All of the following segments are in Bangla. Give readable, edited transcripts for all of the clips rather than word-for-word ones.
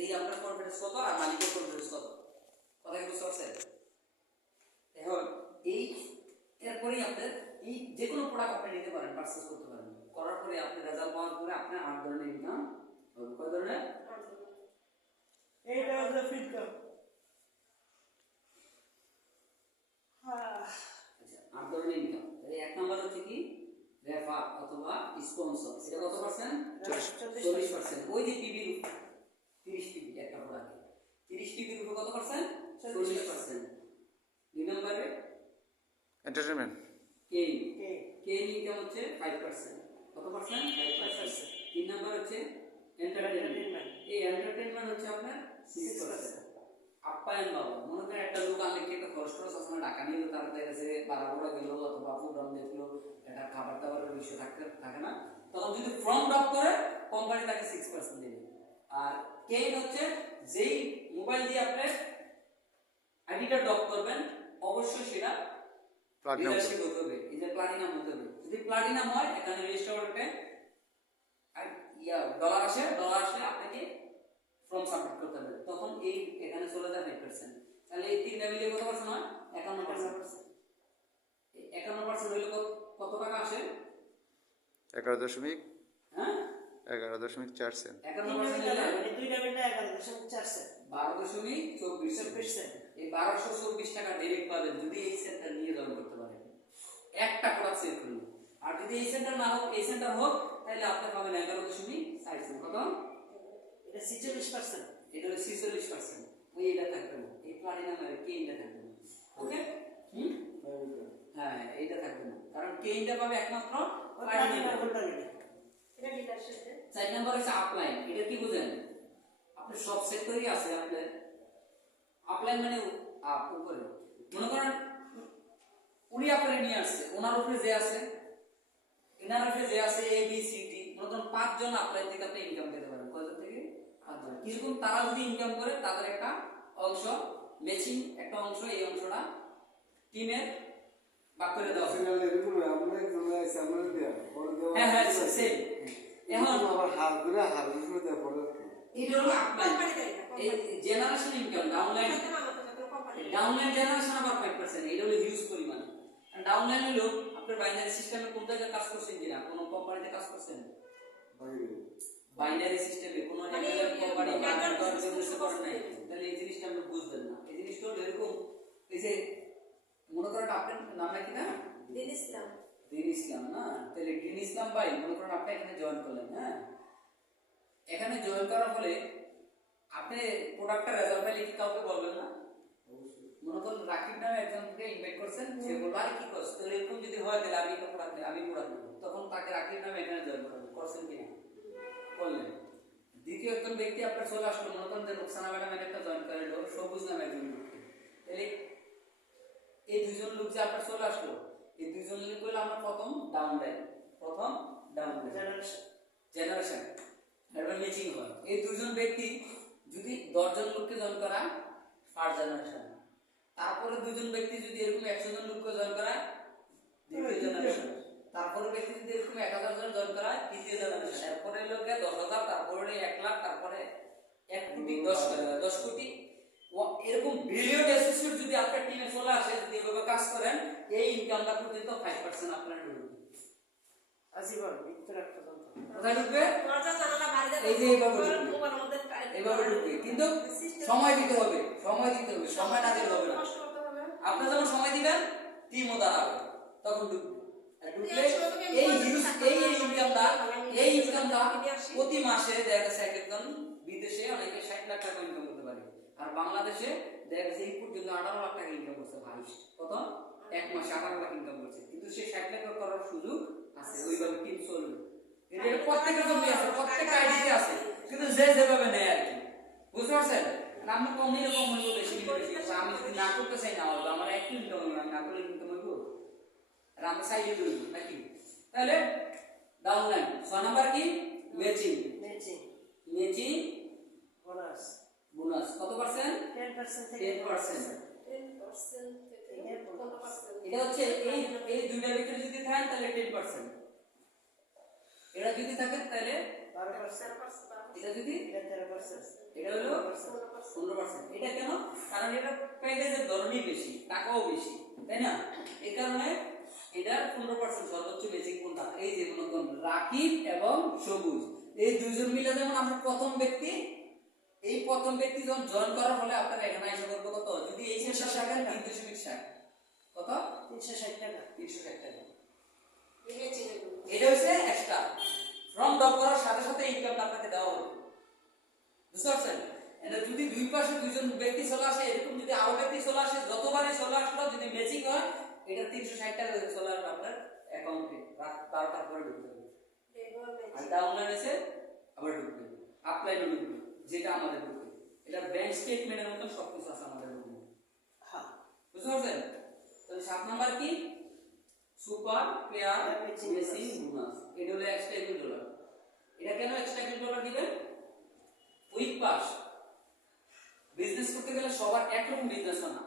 দেখি আপনার কনফিডেন্স কত আর মালিকের কনফিডেন্স কত, কথা কি বুঝতে পারছেন? এখন এই এরপরেই আপনার এই যে কোনো প্রোডাক্ট আপনি নিতে পারেন, পারচেজ করতে পারেন, করার পরে আপনি রেজাল্ট পাওয়ার পরে আপনি 8 ধরনের ইনকাম হবে। কয় ধরনের? এইটা হচ্ছে ফিডকাম। আচ্ছা, 8 ধরনের ইনকাম। তাহলে এক নাম্বার হচ্ছে কি রেফার অথবা স্পন্সর। এটা কত পার্সেন্ট? 40%। ওই যে টিভি 30 টিভি একটা প্রোডাক্ট 30 টিভির উপর কত পার্সেন্ট? 40%। দুই নম্বরে এন্টারটেইনমেন্ট কে কে ইনকাম হচ্ছে 5%। কত পার্সেন্ট? 5%। তিন নাম্বার হচ্ছে এন্টারটেইনমেন্ট। এই এন্টারটেইনমেন্ট হচ্ছে আপনার 6%। আপ্যায়ন বাবা, মনে করেন একটা লোক আনলে কি একটা খরচ খরচ আছে না, টাকা নিয়ে তার কাছে বারাবড়া গেল অথবা প্রোগ্রাম দেখলো, একটা খাবার দাবারের বিষয় থাকে না, তখন যদি ফর্ম ড্রপ করে কোম্পানি তাকে 6% দেবে। আর কেইন হচ্ছে যেই মোবাইল দিয়ে আপনি আইডিটা ড্রপ করবেন অবশ্যই সেটা ডিলারশিপ হতে হবে, এই যে প্লাটিনাম হতে হবে। যদি প্লাটিনাম হয় এখানে রেজিস্টার করতে আর ডলার আসলে আপনাকে ফর্ম সাবমিট করতে হবে, তখন এই এখানে চলে যায় 5%। তাহলে এই তিনটা মিলিয়ে কত পার্সেন্ট হয়? 51%। 51% হইলে কত টাকা আসে? 11.11.4 হ্যাঁ 11.4 সেন্ট। 51% হলে দুইটা মিলে 11.4 সেন্ট, 12.24%। এই 1224 টাকা ডাইরেক্ট পাবেন যদি এই সেন্টার নিয়ে জয়েন করতে পারেন একটা প্রোডাক্ট সেল করলে। আর যদি এই সেন্টার না হোক, এই সেন্টার হোক, তাহলে আপনি পাবেন 11.60 সেন্ট। কত? এটা 46%। এটা হলো 46%। ওই এটা থাকবে না, এই প্লাটিনাম আর কেইনটা থাকবে না। ওকে হ্যাঁ এইটা থাকবে না, কারণ কেইনটা পাবে একমাত্র প্লাটিনাম হোল্ডার। এটা ডিলারশিপে 4 নাম্বার হচ্ছে আপলাইন। এটা কি বুঝেন? আপনি সব সেক্টরই আছে আপনার আপলাইন, মানে আপ উপরে মনে করেন উনি আপনারে নিয়ে আসছে, ওনার উপরে যে আছে, এনার উপরে যে আছে এ বি সি ডি, মনে করেন 5 জন আপলাইন থেকে আপনি ইনকাম পেতে পারেন। কয়জন থেকে? 5 জন। কিরকম তারা যদি ইনকাম করে তাদের একটা অংশ ম্যাচিং, একটা অংশ এই অংশটা টিমের ভাগ করে দেওয়া হবে। হ্যাঁ হ্যাঁ সেম। এখন এটা হলো আপলাইন, এই জেনারেশন ইনকাম। ডাউনলাইন জেনারেশন আবার 5%। এটা হলো হিউজ পরিমাণ। আর ডাউনলাইন হলো আপনার বাইনারি সিস্টেমে কোন জায়গায় কাজ করছেন কিনা, কোন কোম্পানিতে কাজ করছেন, বাইনারি সিস্টেমে কোন কোম্পানি বিজনেস করেন নাই, তাহলে এই জিনিসটা আপনি বুঝবেন না। এই জিনিসটা হলো এরকম, এই যে মনে করেন আপনার নাম কি না? দিন ইসলাম। দিন ইসলাম না? তাহলে দিন ইসলাম ভাই মনে করেন আপনি এখানে জয়েন করলেন। হ্যাঁ, এখানে জয়েন করার ফলে আপনি প্রোডাক্টটা রেজাল্ট পাইলে কি কাউকে বলবেন না? মনে করেন রাকিব নামে একজনকে ইনভাইট করছেন, সে বলল আরে কি করছ, তাহলে এরকম যদি হয় তাহলে আমি একটা প্রোডাক্ট আমি প্রোডাক্ট নেব, তখন তাকে রাকিব নামে এখানে জয়েন করাবেন। করছেন কিনা? করলেন। দ্বিতীয় একজন ব্যক্তি আপনার চলে আসলো, মনে করেন যে রুকসানা ম্যাডাম একটা জয়েন করে এলো, সবুজ নামে একজন লোককে, তাহলে এই দুইজন লোক যে আপনার চলে আসলো, এই দুইজন লোক হলো আমরা প্রথম ডাউনলাইন জেনারেশন এবার ম্যাচিং হয়। এই দুইজন ব্যক্তি যদি 10 জন লোককে জয়েন করা ফার্স্ট জেনারেশন, তারপরে দুইজন ব্যক্তি যদি এরকম 100 জন লোককে জয়েন করায় দ্বিতীয় জেনারেশন, তারপরে ব্যক্তি যদি এরকম 1000 জন জয়েন করায় তৃতীয় জেনারেশন, এরপরে লোকে 10,000, তারপরে 1 লাখ, তারপরে 1 কোটি, 10 কোটি, এরকম বিলিয়ন অ্যাসোসিয়েট যদি আপনার টিমে চলে আসে, যদি এভাবে কাজ করেন, এই ইনকামটা পর্যন্ত 5% আপনার ঢুকবে। আজীবন ভিতরে একটা যন্ত্র কোথায় ঢুকবে? দরজা জানালা বাইরে এই যে এইভাবে ঢুকবে, কিন্তু সময় দিতে হবে, সময় না দিলে হবে না। আপনি যখন সময় দিবেন টিমও দাঁড়াবে, তখন ঢুকবে। আর ঢুকলে এই ইনকামটা প্রতি মাসে দেখা যাচ্ছে একজন বিদেশে অনেকে 60 লাখ টাকা ইনকাম করতে পারে, আর বাংলাদেশে দেখা যাচ্ছে এই পর্যন্ত 18 লাখ টাকা ইনকাম করছে। হাইস্ট কত? এক মাসে 18 লাখ ইনকাম করছে, কিন্তু সে 60 লাখ টাকা করার সুযোগ আছে। ওইভাবে টিম চলবে, এটা প্রত্যেকের জন্য আছে, প্রত্যেক আইডিতে আছে, কিন্তু যে যেভাবে নেয় আর কি, বুঝতে পারছেন? আমরা কম নিলে কম হইব, বেশি নিলে বেশি। আমি যদি না করতে চাই না হবে, আমার একটু ইনকাম হবে, আমি না করলে ইনকাম হইব, আর আমি চাইলে করব নাকি? তাহলে ডাউনলাইন। 6 নাম্বার কি? ম্যাচিং বোনাস কত পার্সেন্ট? 10% থেকে 10%। এটা হচ্ছে এই দুইটার ভিতরে যদি থাকেন তাহলে 10%, এটা যদি থাকে তাহলে 12%, এটা যদি 13%। এটা হলো 15%। এটা কেন? কারণ এটা প্যাকেজের ধরনই বেশি, টাকাও বেশি, তাই না? এই কারণে এটা 15% সর্বোচ্চ বেশি কোনটা? এই যে মনে করুন রাকিব এবং সবুজ, এই দুইজন মিলে যেমন আমরা প্রথম ব্যক্তি, এই প্রথম ব্যক্তি যখন জয়েন করার ফলে আপনারা এখানে এসে করবো কত? যদি এই শেষে থাকেন 3.60 কত? 360 টাকা। 360 টাকা। এটা চিনে নেব। এটা হচ্ছে এক্সট্রা ফর্ম ড্রপ করার সাথে সাথে ইনকামটা আপনাকে দেওয়া হবে, বুঝতে পারছেন? এটা যদি দুই পাশে দুইজন ব্যক্তি চলে আসে, এরকম যদি আরো ব্যক্তি চলে আসে, যতবারই চলে আসলো যদি ম্যাচিং হয়, এটা 360 টাকা চলে আসবে আপনার অ্যাকাউন্টে রাত 12টার পরে ঢুকতে হবে। আর ডাউনলোড এসে আবার ঢুকবে, আপলাইনে ঢুকবে, যেটা আমাদের ঢুকবে। এটা ব্যাংক স্টেটমেন্টের মতো সবকিছু আছে আমাদের ঢুকবে। হ্যাঁ। বুঝতে পারছেন? তাহলে 7 নাম্বার কি? Super player messing bonus. এটা হলো এক্সট্রা $1 এটা কেন এক্সট্রা $1 দিবেন? উইক পাস বিজনেস করতে গেলে সবার একরকম বিজনেস হয় না,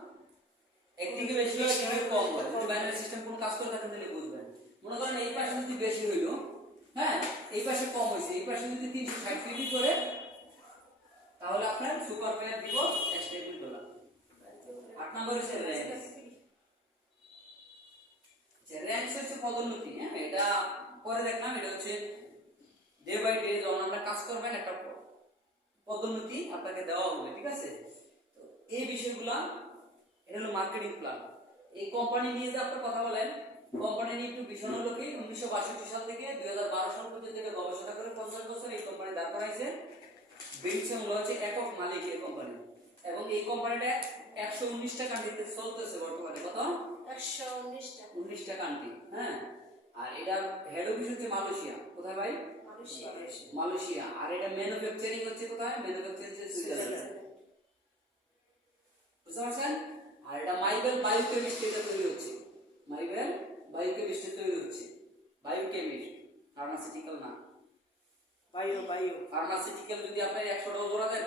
একদিকে বেশি হয় একদিকে কম হয়। যদি বাইনারি সিস্টেম কোন কাজ করে থাকেন তাহলে বুঝবেন। মনে করেন এই পাশে যদি বেশি হইলো, হ্যাঁ এই পাশে কম হয়েছে, এই পাশে যদি 360 ডিগ্রি করে, তাহলে আপনার সুপার প্লেয়ার দিব এক্সট্রা $1। 8 নাম্বার হচ্ছে র্যাঙ্ক। র্যাঙ্ক হচ্ছে পদোন্নতি। হ্যাঁ, এটা পরে দেখলাম, এটা হচ্ছে ডে বাই ডে যখন আমরা কাজ করবেন একটা পদোন্নতি আপনাকে দেওয়া হবে, ঠিক আছে? তো এই বিষয়গুলা, এটা হলো মার্কেটিং প্ল্যান। এই কোম্পানি নিয়ে যে আপনি কথা বলেন, কোম্পানি নিয়ে একটু বিষয় হলো কি 1962 সাল থেকে 2012 সাল পর্যন্ত এটা গবেষণা করে 50 বছর এই কোম্পানি দাঁড় করাইছে। বেলজিয়াম হচ্ছে একক মালিক এই কোম্পানি, এবং এই কোম্পানিটা 119টা কান্ট্রিতে চলতেছে বর্তমানে। কত? 119টা। 19টা কান্ট্রি। হ্যাঁ, আর এটা হেড অফিস হচ্ছে মালয়েশিয়া। কোথায় ভাই? মালয়েশিয়া। আর এটা ম্যানুফ্যাকচারিং হচ্ছে কোথায়? ম্যানুফ্যাকচারিং হচ্ছে সুইজারল্যান্ড। বুঝতে পারছেন? আর এটা মাইবেল বায়োকেমিস্ট্রিতে তৈরি হচ্ছে, মাইবেল বায়োকেমিস্ট্রি তৈরি হচ্ছে। বায়োকেমিস্ট, ফার্মাসিউটিক্যাল না। ফার্মাসিউটিক্যাল যদি আপনি 100 টাকা জোড়া দেন,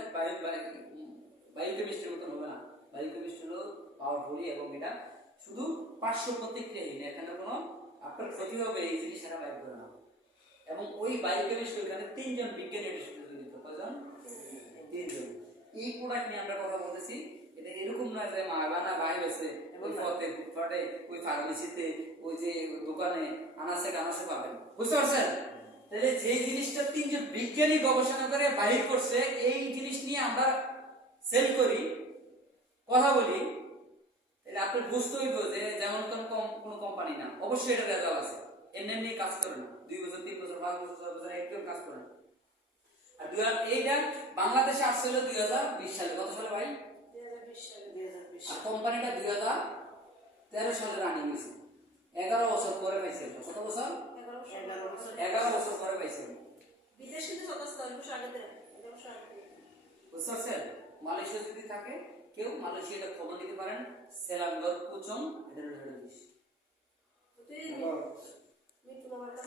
বায়োকেমিস্ট্রির মতন হবে না। বায়োকেমিস্ট্রি হলো পাওয়ারফুলি, এবং এটা শুধু পার্শ্ব প্রতিক্রিয়াহীন, এখানে কোনো আপনার ক্ষতি হবে এই জিনিস সেটা বাইর করে না। এবং ওই বায়োকেমিস্ট্রি এখানে 3 জন বিজ্ঞানী জড়িত। কয়জন? 3 জন। এই প্রোডাক্ট নিয়ে আমরা কথা বলতেছি। এটা এরকম না যে মাগানা বাই হয়েছে ওই ফটে ওই ফার্মেসিতে ওই যে দোকানে আনাসে কানাসে পাবেন, বুঝতে পারছেন? তাহলে যে জিনিসটা 3 জন বিজ্ঞানী গবেষণা করে বাহির করছে, এই জিনিস নিয়ে আমরা সেল করি, কথা বলি, তাহলে আপনি বুঝতে হইব যে যেমন কোনো কোম্পানি না, অবশ্যই এটা রেজাল্ট আছে। এমনি কাজ করে না, 2 বছর 3 বছর 5 বছর 6 বছর একদম কাজ করে না। আর এইটা বাংলাদেশে আসছিল 2020 সালে। কত সালে ভাই? 2020 সালে। আর কোম্পানিটা 2013 সালে রানিং হয়েছে। 11 বছর পরে পাইছে। কত বছর? 11 বছর পরে পাইছে। বিদেশ কিন্তু 10 বছর আগে দেয়। 11 বছর আগে। বুঝতে পারছেন? মালয়েশিয়া যদি থাকে কেউ, মালয়েশিয়াটা খবর দিতে পারেন। সেলাঙ্গর পুচং, এটা হলো